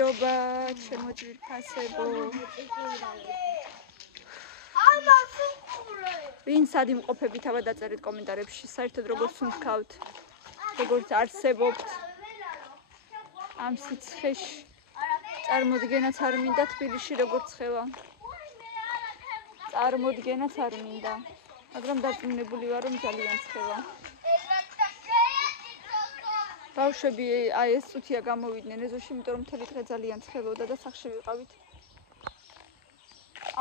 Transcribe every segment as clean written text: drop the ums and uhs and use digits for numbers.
გამარჯობა, ჩემო ძვირფასებო. ვინც სად იმყოფებით, აბა დაწერეთ კომენტარებში, საერთოდ როგორც უნდქავთ, როგორც არსებობთ ამ სიცხეში. წარმოდგენაც არ მინდა თბილისში როგორც ხევა. წარმოდგენაც არ მინდა, მაგრამ დარწმუნებული ვარ, რომ ძალიან ცხევა. ბავშვები აი ეს წუთია გამოვიდნენ ეზოში, იმიტომ რომ მთელი დღე ძალიან ცხელოდა და სახში ვიყავით.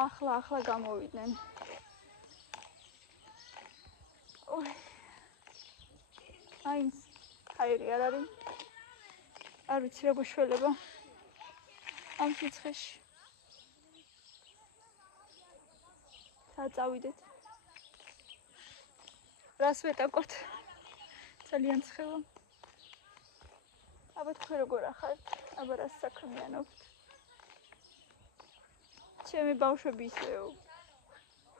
ახლა გამოვიდნენ. მაინც ხაირი არ არის. არ ვიცი რა გვეშველება ამ სიცხეში. წავიდეთ. რას ვეტაკოთ? ძალიან ცხელა. აბა თქვენ როგორ ახართ? აბა რას საქმიანობთ? ჩემი ბავშვები ისეო.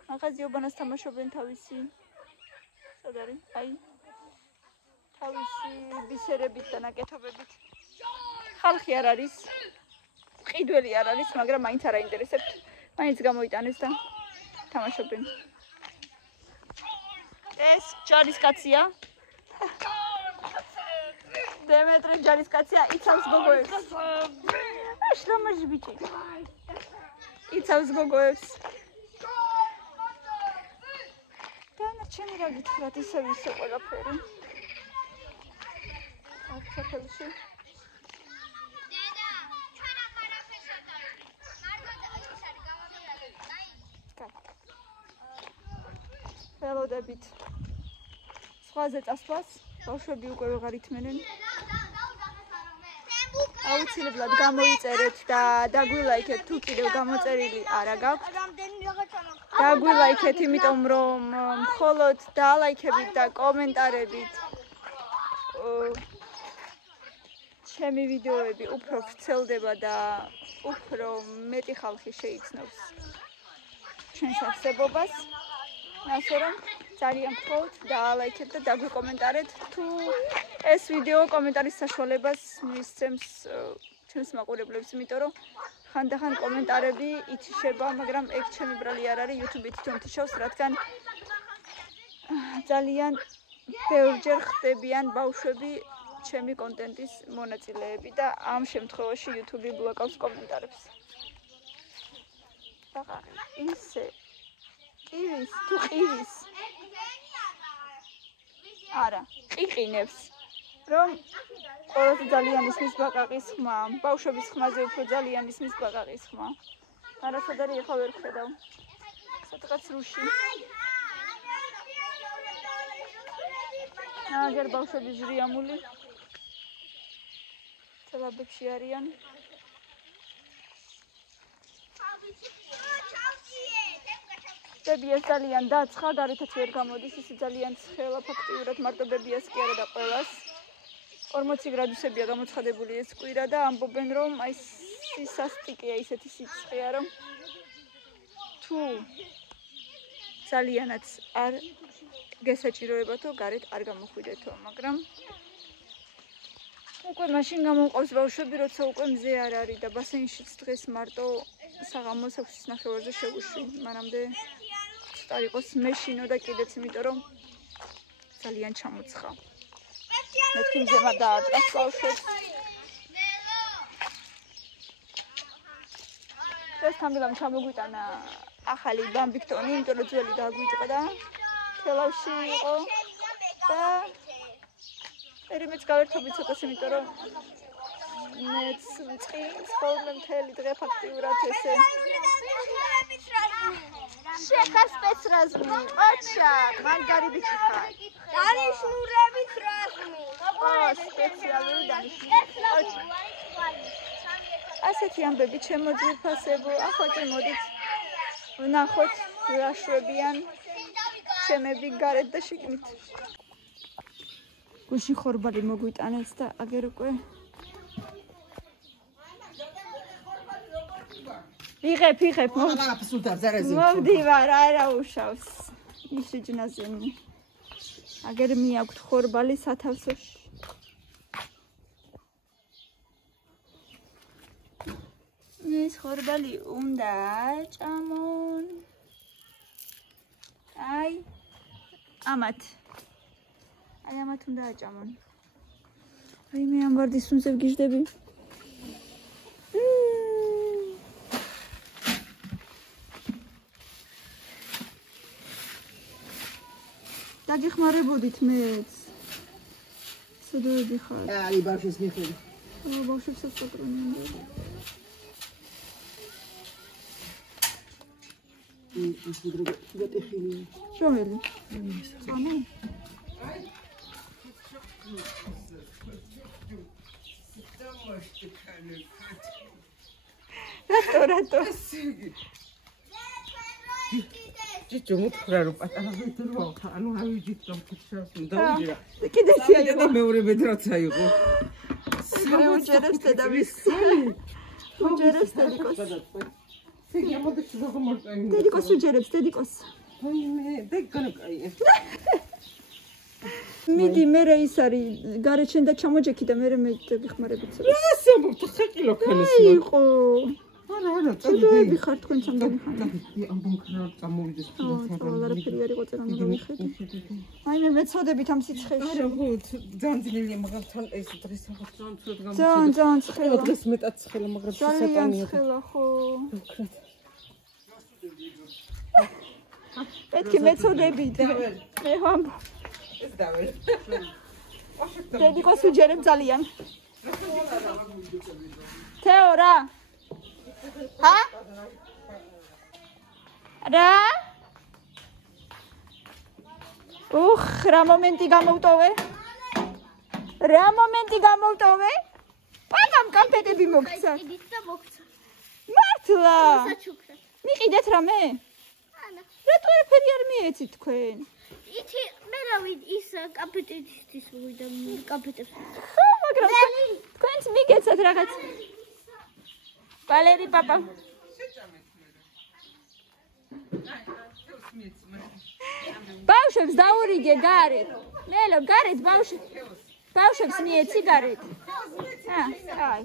მაღაზი ობანას თამაშობენ თავისი. სად არის? აი. თავისი ბისერებით და ნაკეთობებით. ხალხი არ არის. ყიდველი არ არის, მაგრამ მაინც არ აინტერესებთ. მაინც გამოიტანეს და თამაშობენ. ეს ჯარისკაცია. დემეტრე ჯარისკაცია, იცავს გოგოებს. შრომაში ბიჭი. იცავს გოგოებს. დანარჩენი რა გითხრათ, ისევ ყველაფერი. აქ სახელში. ველოდებით სხვაზე წასვლას ბავშვები უკვე ვეღარ ითმენენ. აუცილებლად გამოიწერეთ და დაგვილაიქეთ თუ კიდევ გამოწერილი არა გაქვთ. დაგვილაიქეთ, იმიტომ რომ მხოლოდ დალაიქებით და კომენტარებით ჩემი ვიდეოები უფრო ვრცელდება და უფრო მეტი ხალხი შეიცნობს ჩვენს არსებობას. ასე რომ ძალიან გთხოვთ დალაიქეთ და დაგვიკომენტარეთ თუ ეს ვიდეო კომენტარის საშუალებას მისცემს ჩემს მაყურებლებს, იმიტომ რომ ხანდახან კომენტარები ითიშება, მაგრამ ეგ ჩემი ბრალი არ არის, YouTube-ი თვითონ თიშავს, რადგან ძალიან ბევრჯერ ხდებიან ბავშვები ჩემი კონტენტის მონაწილეები და ამ შემთხვევაში YouTube-ი ბლოკავს კომენტარებს. ბაყაყი, ისე ყივის, თუ ყივის. არა, ყიყინებს. რომ ყველაზე ძალიან ისმის ბაყაყის ხმა, ბავშვების ხმაზე უფრო ძალიან ისმის ბაყაყის ხმა. არა, სად არის ახლა ვერ ხედავ. სადღაც რუში. აგერ ბავშვები ჟრიამული. ცელაბებში არიან. ბებიას ძალიან დაცხა, გარეთაც ვერ გამოდის, ისე ძალიან ცხელა ფაქტიურად, მარტო ბებიას კი არა და ყველას. 40 გრადუსებია გამოცხადებული ეს კვირა და ამბობენ რომ აი სასტიკია ისეთი სიცხეა რომ თუ ძალიანაც არ გესაჭიროებათო გარეთ არ გამოხვიდეთო, მაგრამ უკვე მაშინ გამოვყავს ბავშვები, როცა უკვე მზე არ არის და ბასეინშიც დღეს მარტო საღამოს 6:30-ზე შევუშვი. მანამდე არ იყოს მეშინო და კიდეც იმიტომ რომ ძალიან ჩამოცხა. მეთქი მზემა დაადრას ბავშვებს. ეს თამბილამ ჩამოგვიტანა ახალი ბამბიქტონი, იმიტომ რომ ძველი დაგვიწყდა. თელავში იყო და მეც გავერთობი ცოტას, იმიტომ რომ მეც მწყინს ხოლმე მთელი დღე ფაქტიურად ესე შეხა სპეცრაზმი, ოჩა, მაგარი ბიჭი ხარ. დანიშნულებით რაზმი. სპეციალური დანიშნულებით. ოჩა. ასეთი ამბები ჩემო ძვირფასებო, ახლა კი მოდით ვნახოთ რა შვებიან ჩემები გარეთ და შიგნით. გუში ხორბალი მოგვიტანეს და აგერ უკვე ვიღებ მოვდივარ, არა უშავს ისე ჯნაზენი აგერ მიაქვთ ხორბალი სათავსოში ჩემის ხორბალი უნდა ჭამონ. აი ამათ უნდა აჭამონ. აი მე ამ ვარდის სუნზე ვგიჟდები. დაგიხმარებოდით მეც. სადოები ხარ? აი ბავშვს მიხედი. ბავშვებსაც აკრონინდა. რომელი? წამი? რატო? ჭიჭო მოთხრა რომ პატარა ვიდროა ანუ ავიდით რომ ქიშას დაუჯერა კიდე სიაი და მეორე ბედროცა იყო უჯერებს დედამის უჯერებს დედიკოს დედიკოს უჯერებს დედიკოს აი მე დეგანაკაია მიდი მე ის არის გარეჩენ და ჩამოჯექი და მე გიხმარებით რა სამბობთ ხეკილო ქალეს იყო არა წოდები ხარ თქვენ სამგანი ხარ ამ ბუნქრა წამოვიდეს ყველაფერი არ იყო წერან მოვიხედი აი მე მეცოდებით ამ სიცხეში არა ხო ძალიან ძლიერი მაგრამ თან ეს დღეს რაღაც ძალიან ცუდად ძალიან ცხელა დღეს მეტად ცხელა მაგრამ ძალიან ცხელა ხო პეთქი მეცოდებით მე ვამ ეს დავერ დედიკოს უჯერებ ძალიან თეო რა ჰა? რა? რა მომენტი გამოვტოვე? პაგამ კამპეტები მოგცა. მართლა? მიყიდეთ რამე? რატო არაფერი არ მიეცით თქვენ? იცი მე რავი ის კამპეტების ვიდა კამპეტებს. ხო, მაგრამ თქვენც მიგეცათ რაღაც Valeri papa. Baușev daurige garet. Melo garet baușev smieci garet. Ai.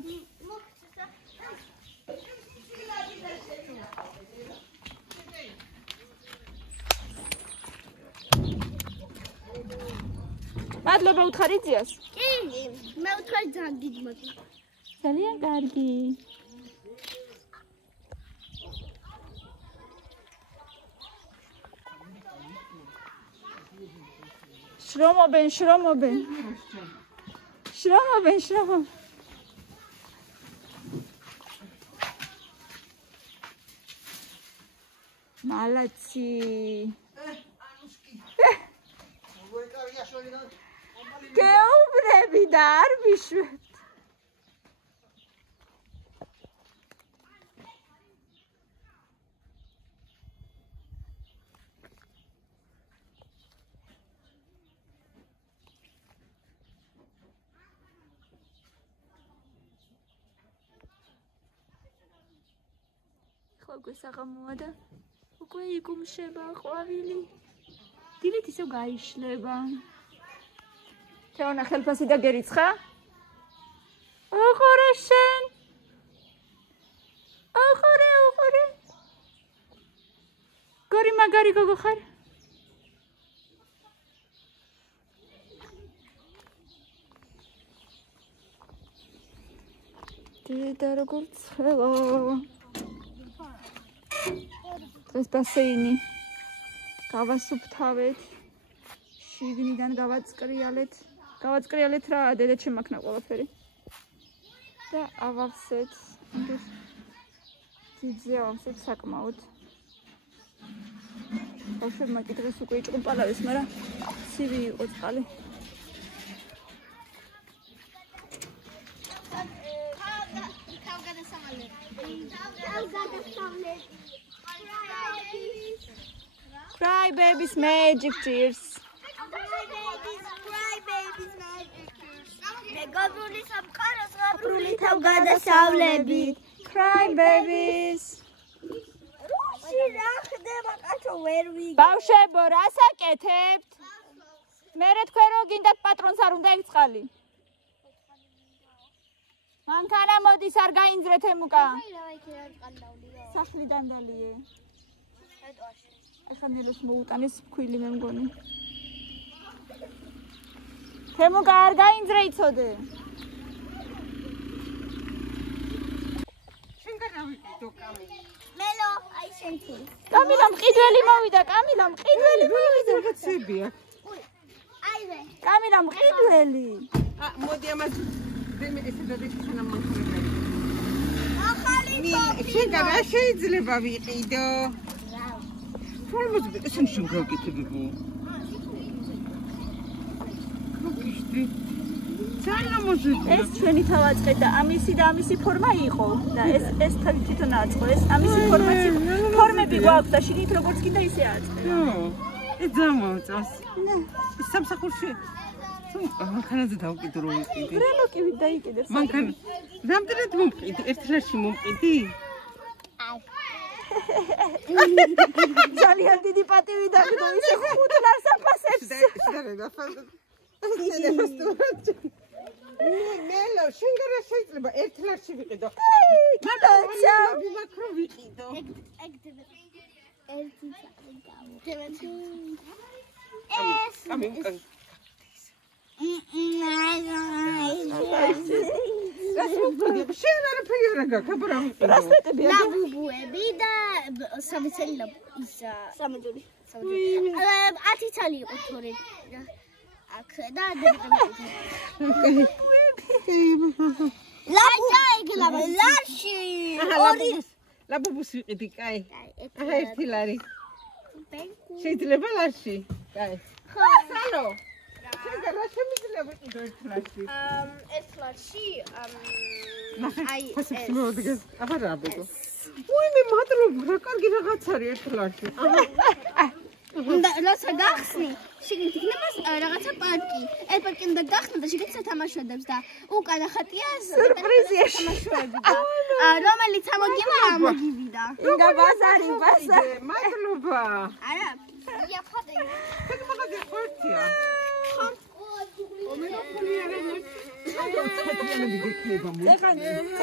Madloba utkharitzias? კი, მე უთხარი ძალიან დიდი მადლობა. ძალიან კარგი. შრომობენ. მალაცი. გეუბრები და არ ვიშვებთ. გვესაღამოა და უკვე იგუმშება ყვავილი. დილით ისევ გაიშლება. თეონა ხელფასი და გერიცხა? ოღორე შენ. ოღორე. გორი მაგარი გოგო ხარ? დედა როგორ ცხელა. ეს ბასეინი გავასუფთავეთ შიგნიდან გავაწყრიალეთ რა დედა შემაქნა ყველაფერი და ავავსეთ ძიძე ავსეთ საკმაოდ ბავშვებმა კი დღეს უკვე იჭყუპალავეს მაგრამ ცივი იყო წყალი Cry babies magic tears. მეგობრული სამყაროს ღაბრული თავგადასავლებით. Cry babies. რუსი რა ხდება კაცო ვერ ვიგე. ბავშვებო, რას აკეთებთ? მერე თქვენ რო გინდათ პატრონს არ უნდა ეკწყალი. მანქანა მოდის არ გაინძრე თემუკა. რა იქიდან ყანდავლიო. სახლიდან დალიე. ახლა ნელოს მოუტანის ფქვილი მე მგონი. თემუკა არ გაინძრე იცოდე. შენ გარავიდო კამი. მელო, აი შენთვის. კამილა მყიდველი მოვიდა, კამილა მყიდველი მოვიდა. რაღაცებია. აივე. კამილა მყიდველი. მოდი ამას დემე ესე დადეშანა მანქანა. ახალი შენ რა შეიძლება ვიყიდო? ფორმოზ ესენ შენ გავკეთებებო. მოგიშდი. ძალიან მოძებნა. ეს ჩვენი თავაწყე და ამისი და ამისი ფორმა იყო და ეს თვითონ აწყო. ეს ამისი ფორმები გვაქვს და შიგნით როგორც კიდე ისე აწყე. ეს დამოწას. სამსახურში მანქანაზე დავკიდო რომ ვიყიდი. ბრელოკი დაიკიდე. მანქანა. რამდენად მომყიდი? ერთ ლარში მომყიდი? ძალიან დიდი პატივი დაგდო ისე 5 ლარს აფასებს. მელო, შენ რა შეიძლება ერთ ლარში ვიყიდო? კიდოცა. ვიმაქრო ვიყიდო. ამი შენ არაფერი არ გაქვს, აბა რა ვიყიდო? პრასტეტები ლაბუბუები და სამიცელი ისა სამუდური. 10 წელი იყო თორე. აქ და ლარში ლაბუბუს ვიყიდი, კაი. აჰა, 1 ლარი. შეიძლება ლარში? კაი. სალო. შენ რა შემიძლია ვიყიდო 1 ლარში? 1 ლარში აი ეს მოდგეს. აბა რა ბეგო. ვაიმე, მადლობა, რა კარგი რაღაც არის 1 ლარში. და როცა გახსნი, შეგიძლია იქნება რაღაცა პარკი. ეს პარკი უნდა გახსნა და შეგიძლია თამაშობებს და უკანა ხატია სურპრიზია თამაშობები და რომელიც ამოგივიდა. ინგა ბაზარი. მადლობა. არა, იაფადე. ეგ მაგაზე ხორცია.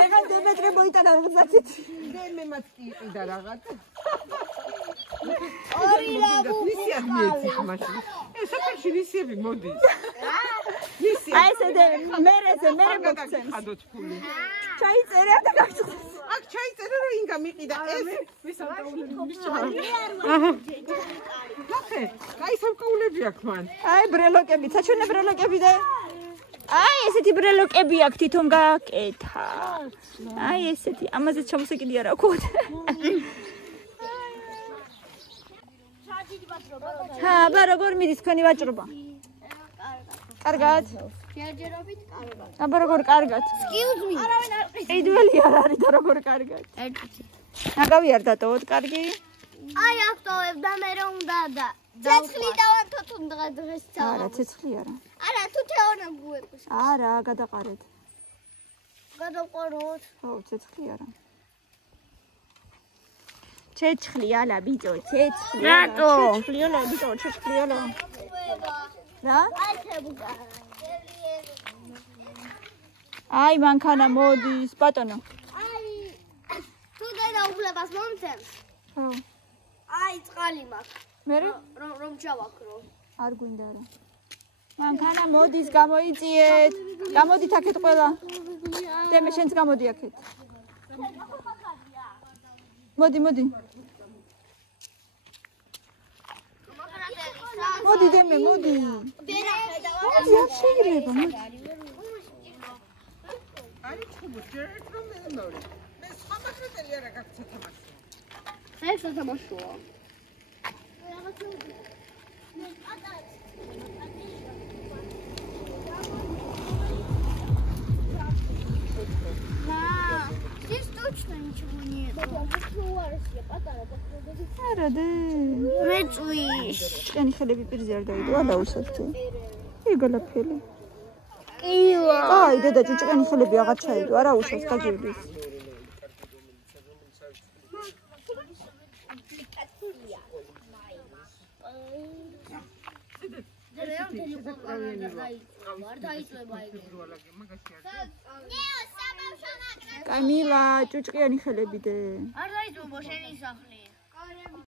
ეხლა დემეტრე მოიტანა 50-ით. დემემაც კი იყიდა რაღაც. ორი ლაბუბუ. ეს საფერში ნისიები მოდის. აი ესე მერეზე მოგცემს. ხადოთ ფული. ჩაიწერე და გაგწუხდეს. აქ ჩაიწერე რომ ინგა მიყიდა. ეს აი სამკაულები აქვს მან. აი ბრელოკები, საჩვენე ბრელოკები და აი ესეთი ბრელოკები აქვს თვითონ გააკეთა. აი ესეთი, ამაზე ჩამოსეკიდი არა ხოთ. ჰა, ბარაბარ მიდის თქვენი ვაჭრობა. კარგად. ჯერჯერობით კარგად. აბა როგორ კარგად? Excuse me. არავინ არ ყის. იდველი არ არის და როგორ კარგად? ნაგავი არ დატოვოთ კარგი? აი აქტოვებ და მე რომ და ცეცხლი დავანთო თუ დღეს არა, ცეცხლი არა. არა, თუ თეონა გუებს. არა, გადაყარეთ. გადავყაროთ. ხო, ცეცხლი არა. ცეცხლი ალა ბიჭო, ცეცხლი. რატო? ცეცხლი ალა ბიჭო, ცეცხლი ალა. რა? აი თებუგა. აი მანქანა მოდის, ბატონო. აი თუ დაუღლებას მომცემს. ხო. აი წყალი მაქვს. მე რომ ჩავაქრო. არ გვინდა რა. მანქანა მოდის, გამოიწიეთ. გამოდით აქეთ ყველა. დემე შენც გამოდი აქეთ. მოდი. მოდი დემე, მოდი. მოდი, არ შეიძლება, მოდი. არის ხუბჭერ რომ მე მოვიდე. მე სხვა მატრიალი არა გაქვს თამაში. ეს თამაშოა. Здесь точно ничего нет. არა და Მეწვის. ჭენი ხელები პირზე არ დაიდო, დაუსვათ თუ. იგალაფელი. ივა. აი, დედა ჭენი ხელები აღარ ჩაიდო, არა უშავს გაგივდის. კამილა, ჭუჭყიანი ხელები დე. არ დაიწყო შენი სახლი.